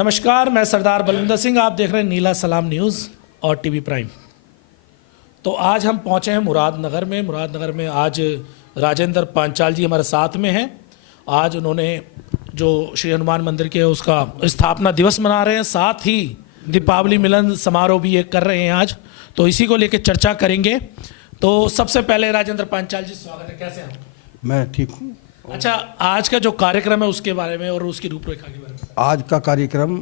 नमस्कार, मैं सरदार बलविंदर सिंह। आप देख रहे हैं नीला सलाम न्यूज़ और टीवी प्राइम। तो आज हम पहुंचे हैं मुरादनगर में। मुरादनगर में आज राजेंद्र पांचाल जी हमारे साथ में हैं। आज उन्होंने जो श्री हनुमान मंदिर के उसका स्थापना दिवस मना रहे हैं, साथ ही दीपावली मिलन समारोह भी एक कर रहे हैं आज। तो इसी को लेकर चर्चा करेंगे। तो सबसे पहले राजेंद्र पांचाल जी, स्वागत है। कैसे हैं? मैं ठीक हूँ। अच्छा, आज का जो कार्यक्रम है उसके बारे में और उसकी रूपरेखा के बारे में। आज का कार्यक्रम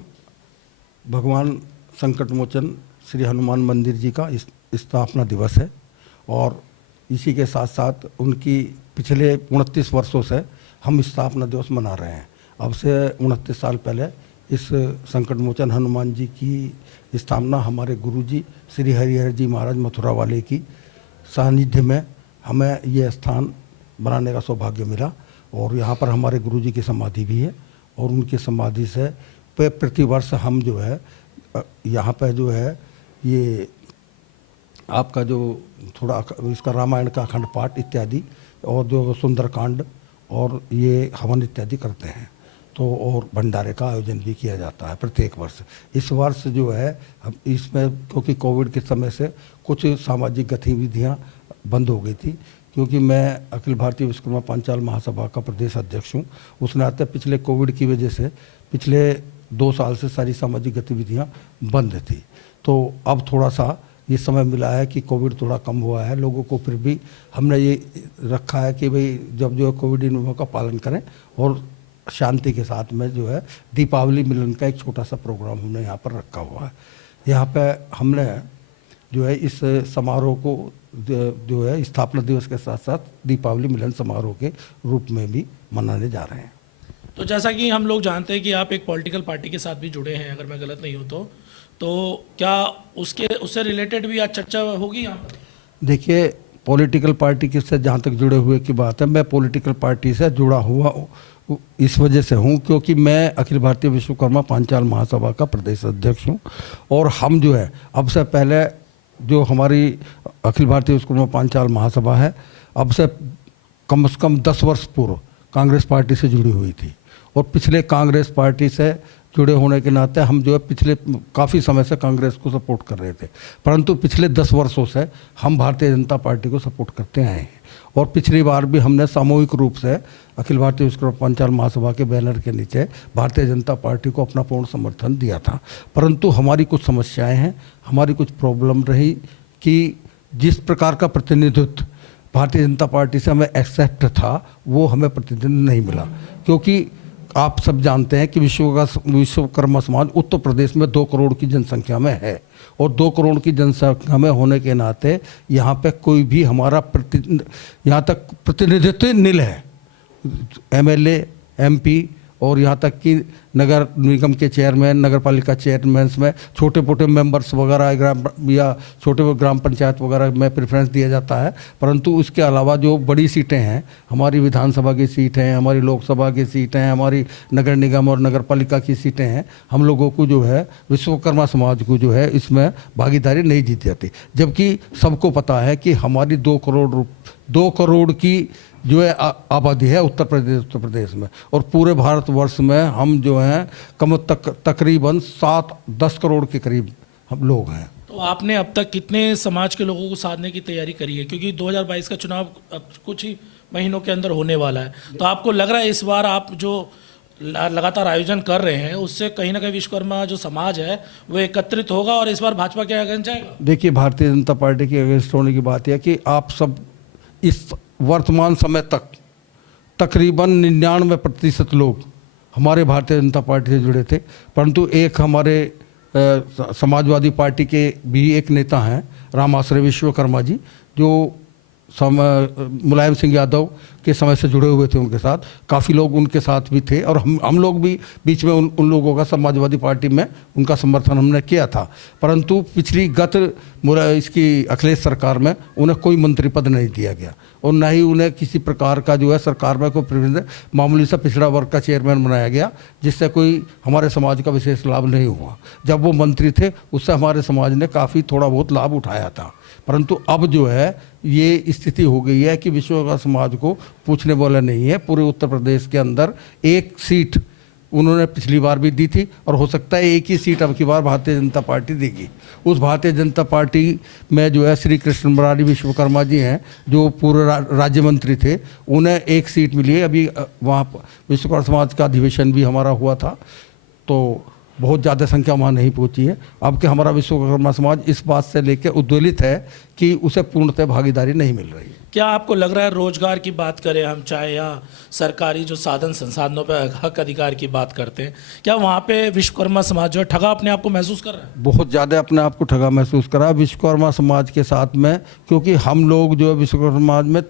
भगवान संकट मोचन श्री हनुमान मंदिर जी का स्थापना दिवस है और इसी के साथ साथ उनकी पिछले 29 वर्षों से हम स्थापना दिवस मना रहे हैं। अब से 29 साल पहले इस संकट मोचन हनुमान जी की स्थापना हमारे गुरुजी श्री हरिहर जी महाराज मथुरा वाले की सानिध्य में हमें यह स्थान बनाने का सौभाग्य मिला और यहाँ पर हमारे गुरुजी की समाधि भी है और उनकी समाधि से प्रतिवर्ष हम जो है यहाँ पे जो है ये आपका जो थोड़ा इसका रामायण का अखंड पाठ इत्यादि और जो सुंदरकांड और ये हवन इत्यादि करते हैं। तो और भंडारे का आयोजन भी किया जाता है प्रत्येक वर्ष। इस वर्ष जो है हम इसमें क्योंकि कोविड के समय से कुछ सामाजिक गतिविधियाँ बंद हो गई थी, क्योंकि मैं अखिल भारतीय विश्वकर्मा पांचाल महासभा का प्रदेश अध्यक्ष हूँ। उस नाते पिछले कोविड की वजह से पिछले 2 साल से सारी सामाजिक गतिविधियाँ बंद थी। तो अब थोड़ा सा ये समय मिला है कि कोविड थोड़ा कम हुआ है लोगों को, फिर भी हमने ये रखा है कि भाई जब जो कोविड नियमों का पालन करें और शांति के साथ में जो है दीपावली मिलन का एक छोटा सा प्रोग्राम हमने यहाँ पर रखा हुआ है। यहाँ पे हमने जो है इस समारोह को जो है स्थापना दिवस के साथ साथ दीपावली मिलन समारोह के रूप में भी मनाने जा रहे हैं। तो जैसा कि हम लोग जानते हैं कि आप एक पॉलिटिकल पार्टी के साथ भी जुड़े हैं, अगर मैं गलत नहीं हूँ तो क्या उससे रिलेटेड भी आज चर्चा होगी यहाँ पर? देखिए, पॉलिटिकल पार्टी के से जहाँ तक जुड़े हुए की बात है, मैं पॉलिटिकल पार्टी से जुड़ा हुआ इस वजह से हूँ क्योंकि मैं अखिल भारतीय विश्वकर्मा पांचाल महासभा का प्रदेश अध्यक्ष हूँ और हम जो है अब से पहले जो हमारी अखिल भारतीय विश्वकर्मा पांचाल महासभा है अब से कम 10 वर्ष पूर्व कांग्रेस पार्टी से जुड़ी हुई थी और पिछले कांग्रेस पार्टी से जुड़े होने के नाते हम जो है पिछले काफ़ी समय से कांग्रेस को सपोर्ट कर रहे थे, परंतु पिछले 10 वर्षों से हम भारतीय जनता पार्टी को सपोर्ट करते आए हैं और पिछली बार भी हमने सामूहिक रूप से अखिल भारतीय विश्वकर्मा पांचाल महासभा के बैनर के नीचे भारतीय जनता पार्टी को अपना पूर्ण समर्थन दिया था। परंतु हमारी कुछ समस्याएं हैं, हमारी कुछ प्रॉब्लम रही कि जिस प्रकार का प्रतिनिधित्व भारतीय जनता पार्टी से हमें एक्सेप्ट था वो हमें प्रतिनिधित्व नहीं मिला, क्योंकि आप सब जानते हैं कि विश्वकर्मा समाज उत्तर प्रदेश में 2 करोड़ की जनसंख्या में है और 2 करोड़ की जनसंख्या में होने के नाते यहाँ पे कोई भी हमारा यहाँ तक प्रतिनिधित्व नील है। MLA, MP और यहाँ तक कि नगर निगम के चेयरमैन, नगर पालिका चेयरमैन में छोटे मोटे मेंबर्स वगैरह या छोटे ग्राम पंचायत वगैरह में प्रेफरेंस दिया जाता है, परंतु उसके अलावा जो बड़ी सीटें हैं, हमारी विधानसभा की सीट हैं, हमारी लोकसभा की सीट हैं, हमारी नगर निगम और नगर पालिका की सीटें हैं, हम लोगों को जो है विश्वकर्मा समाज को जो है इसमें भागीदारी नहीं दी जाती, जबकि सबको पता है कि हमारी 2 करोड़ की जो है आबादी है उत्तर प्रदेश में और पूरे भारतवर्ष में हम जो हैं तकरीबन 7-10 करोड़ के करीब हम लोग हैं। तो आपने अब तक कितने समाज के लोगों को साधने की तैयारी करी है, क्योंकि 2022 का चुनाव अब कुछ ही महीनों के अंदर होने वाला है, तो आपको लग रहा है इस बार आप जो लगातार आयोजन कर रहे हैं उससे कहीं ना कहीं विश्वकर्मा जो समाज है वो एकत्रित होगा और इस बार भाजपा के अगेंस्ट जाएगा? देखिए, भारतीय जनता पार्टी के अगेंस्ट होने की बात यह कि आप सब इस वर्तमान समय तक तकरीबन 99% लोग हमारे भारतीय जनता पार्टी से जुड़े थे, परंतु एक हमारे समाजवादी पार्टी के भी एक नेता हैं राम आश्रय विश्वकर्मा जी, जो मुलायम सिंह यादव के समय से जुड़े हुए थे, उनके साथ काफ़ी लोग उनके साथ भी थे और हम लोग भी बीच में उन लोगों का समाजवादी पार्टी में उनका समर्थन हमने किया था, परंतु पिछली इसकी अखिलेश सरकार में उन्हें कोई मंत्री पद नहीं दिया गया और न ही उन्हें किसी प्रकार का जो है सरकार में कोई प्रेफरेंस, मामूली सा पिछड़ा वर्ग का चेयरमैन बनाया गया जिससे कोई हमारे समाज का विशेष लाभ नहीं हुआ। जब वो मंत्री थे उससे हमारे समाज ने काफ़ी थोड़ा बहुत लाभ उठाया था, परंतु अब जो है ये स्थिति हो गई है कि विश्वकर्मा समाज को पूछने वाला नहीं है। पूरे उत्तर प्रदेश के अंदर एक सीट उन्होंने पिछली बार भी दी थी और हो सकता है एक ही सीट अब की बार भारतीय जनता पार्टी देगी। उस भारतीय जनता पार्टी में जो है श्री कृष्ण मुरारी विश्वकर्मा जी हैं, जो पूर्व राज्य मंत्री थे, उन्हें एक सीट मिली है। अभी वहाँ विश्वकर्मा समाज का अधिवेशन भी हमारा हुआ था, तो बहुत ज़्यादा संख्या वहाँ नहीं पहुँची है। अब कि हमारा विश्वकर्मा समाज इस बात से लेकर उद्वेलित है कि उसे पूर्णतः भागीदारी नहीं मिल रही है। क्या आपको लग रहा है, रोजगार की बात करें हम चाहे या सरकारी जो साधन संसाधनों पर हक अधिकार की बात करते हैं, क्या वहाँ पे विश्वकर्मा समाज जो है ठगा अपने आप को महसूस कर रहा है? बहुत ज़्यादा अपने आप को ठगा महसूस करा विश्वकर्मा समाज के साथ में, क्योंकि हम लोग जो है विश्वकर्मा समाज में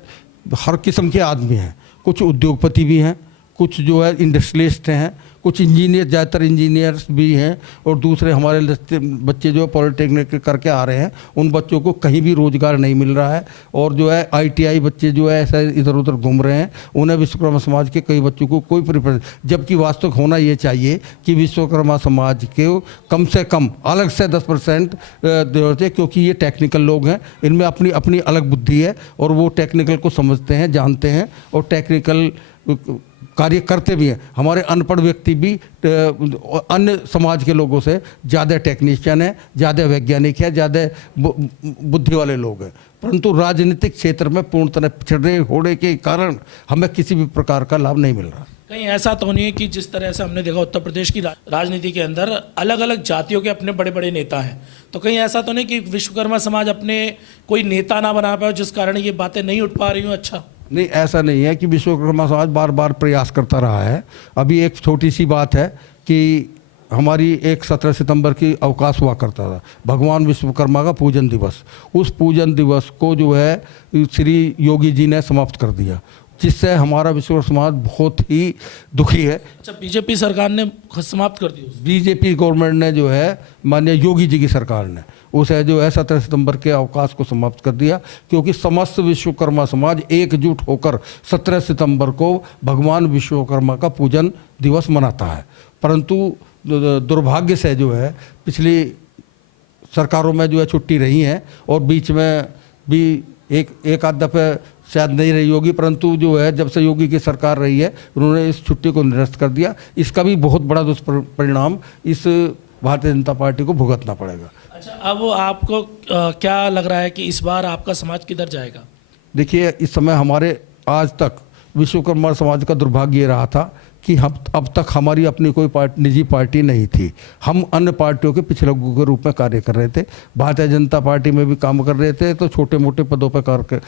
हर किस्म के आदमी हैं। कुछ उद्योगपति भी हैं, कुछ जो है इंडस्ट्रियलिस्ट हैं, कुछ इंजीनियर, ज़्यादातर इंजीनियर्स भी हैं, और दूसरे हमारे बच्चे जो पॉलिटेक्निक करके आ रहे हैं, उन बच्चों को कहीं भी रोज़गार नहीं मिल रहा है। और जो है ITI बच्चे जो है ऐसा इधर उधर घूम रहे हैं, उन्हें विश्वकर्मा समाज के कई बच्चों को कोई प्रिफरेंस, जबकि वास्तविक होना ये चाहिए कि विश्वकर्मा समाज के कम से कम अलग से 10% देते, क्योंकि ये टेक्निकल लोग हैं, इनमें अपनी अपनी अलग बुद्धि है और वो टेक्निकल को समझते हैं, जानते हैं और टेक्निकल कार्य करते भी हैं। हमारे अनपढ़ व्यक्ति भी अन्य समाज के लोगों से ज़्यादा टेक्नीशियन है, ज़्यादा वैज्ञानिक है, ज़्यादा बुद्धि वाले लोग हैं, परंतु राजनीतिक क्षेत्र में पूर्णतः पिछड़े होने के कारण हमें किसी भी प्रकार का लाभ नहीं मिल रहा। कहीं ऐसा तो नहीं है कि जिस तरह से हमने देखा उत्तर प्रदेश की राजनीति के अंदर अलग अलग जातियों के अपने बड़े बड़े नेता हैं, तो कहीं ऐसा तो नहीं कि विश्वकर्मा समाज अपने कोई नेता ना बना पाए, जिस कारण ये बातें नहीं उठ पा रही हूँ? अच्छा नहीं, ऐसा नहीं है कि विश्वकर्मा समाज बार बार प्रयास करता रहा है। अभी एक छोटी सी बात है कि हमारी एक 17 सितंबर की अवकाश हुआ करता था, भगवान विश्वकर्मा का पूजन दिवस। उस पूजन दिवस को जो है श्री योगी जी ने समाप्त कर दिया, जिससे हमारा विश्वकर्मा समाज बहुत ही दुखी है। अच्छा, बीजेपी सरकार ने समाप्त कर दी? बीजेपी गवर्नमेंट ने जो है, माननीय योगी जी की सरकार ने उसे जो है 17 सितंबर के अवकाश को समाप्त कर दिया, क्योंकि समस्त विश्वकर्मा समाज एकजुट होकर 17 सितंबर को भगवान विश्वकर्मा का पूजन दिवस मनाता है। परंतु दुर्भाग्य से जो है पिछली सरकारों में जो है छुट्टी रही है, और बीच में भी एक आध दफ़े शायद नहीं रही होगी, परंतु जो है जब से योगी की सरकार रही है उन्होंने इस छुट्टी को निरस्त कर दिया। इसका भी बहुत बड़ा दुष्परिणाम इस भारतीय जनता पार्टी को भुगतना पड़ेगा। अच्छा, अब आपको क्या लग रहा है कि इस बार आपका समाज किधर जाएगा? देखिए, इस समय हमारे आज तक विश्वकर्मा समाज का दुर्भाग्य रहा था कि हम अब तक हमारी अपनी कोई निजी पार्टी नहीं थी। हम अन्य पार्टियों के पिछड़ों के रूप में कार्य कर रहे थे। भारतीय जनता पार्टी में भी काम कर रहे थे, तो छोटे मोटे पदों पर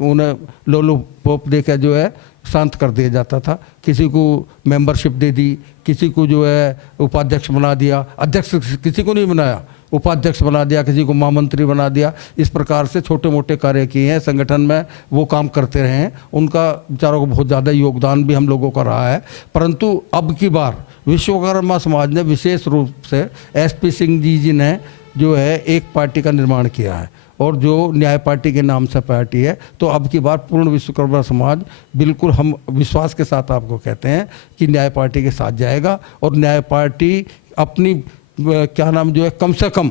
उन्हें लोलो पोप देकर जो है शांत कर दिया जाता था। किसी को मेंबरशिप दे दी, किसी को जो है उपाध्यक्ष बना दिया, अध्यक्ष किसी को नहीं बनाया, उपाध्यक्ष बना दिया, किसी को महामंत्री बना दिया। इस प्रकार से छोटे मोटे कार्य किए हैं, संगठन में वो काम करते रहे हैं। उनका बेचारों को बहुत ज़्यादा योगदान भी हम लोगों का रहा है। परंतु अब की बार विश्वकर्मा समाज ने विशेष रूप से SP सिंह जी ने जो है एक पार्टी का निर्माण किया है, और जो न्याय पार्टी के नाम से पार्टी है। तो अब की बार पूर्ण विश्वकर्मा समाज बिल्कुल हम विश्वास के साथ आपको कहते हैं कि न्याय पार्टी के साथ जाएगा, और न्याय पार्टी अपनी क्या नाम जो है कम से कम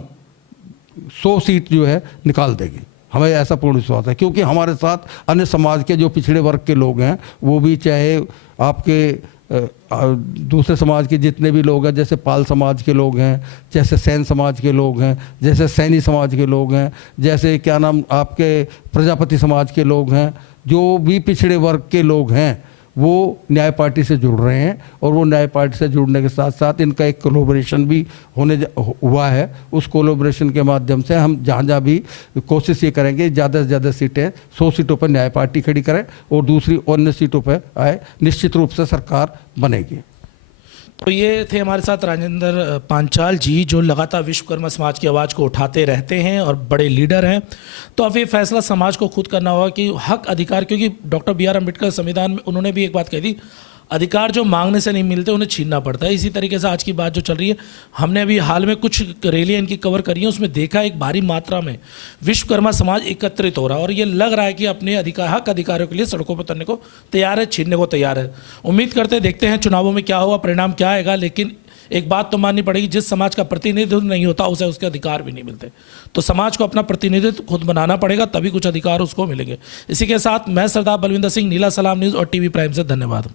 100 सीट जो है निकाल देगी। हमें ऐसा पूर्ण विश्वास है, क्योंकि हमारे साथ अन्य समाज के जो पिछड़े वर्ग के लोग हैं, वो भी चाहे आपके दूसरे समाज के जितने भी लोग हैं, जैसे पाल समाज के लोग हैं, जैसे सैन समाज के लोग हैं, जैसे सैनी समाज के लोग हैं, जैसे क्या नाम आपके प्रजापति समाज के लोग हैं, जो भी पिछड़े वर्ग के लोग हैं वो न्याय पार्टी से जुड़ रहे हैं। और वो न्याय पार्टी से जुड़ने के साथ साथ इनका एक कोलैबोरेशन भी हुआ है। उस कोलैबोरेशन के माध्यम से हम जहाँ भी कोशिश ये करेंगे ज़्यादा से ज़्यादा सीटें 100 सीटों पर न्याय पार्टी खड़ी करें और दूसरी अन्य सीटों पर आए, निश्चित रूप से सरकार बनेगी। तो ये थे हमारे साथ राजेंद्र पांचाल जी, जो लगातार विश्वकर्मा समाज की आवाज़ को उठाते रहते हैं और बड़े लीडर हैं। तो अब ये फैसला समाज को खुद करना होगा कि हक अधिकार, क्योंकि डॉक्टर BR अम्बेडकर संविधान में उन्होंने भी एक बात कही थी, अधिकार जो मांगने से नहीं मिलते उन्हें छीनना पड़ता है। इसी तरीके से आज की बात जो चल रही है, हमने अभी हाल में कुछ रैलियां इनकी कवर करी हैं, उसमें देखा एक भारी मात्रा में विश्वकर्मा समाज एकत्रित हो रहा है, और ये लग रहा है कि अपने हक अधिकारों के लिए सड़कों पर उतरने को तैयार है, छीनने को तैयार है। उम्मीद करते देखते हैं चुनावों में क्या हुआ, परिणाम क्या आएगा। लेकिन एक बात तो माननी पड़ेगी, जिस समाज का प्रतिनिधित्व नहीं होता उसे उसके अधिकार भी नहीं मिलते। तो समाज को अपना प्रतिनिधित्व खुद बनाना पड़ेगा, तभी कुछ अधिकार उसको मिलेंगे। इसी के साथ मैं सरदार बलविंदर सिंह, नीला सलाम न्यूज़ और TV प्राइम से धन्यवाद।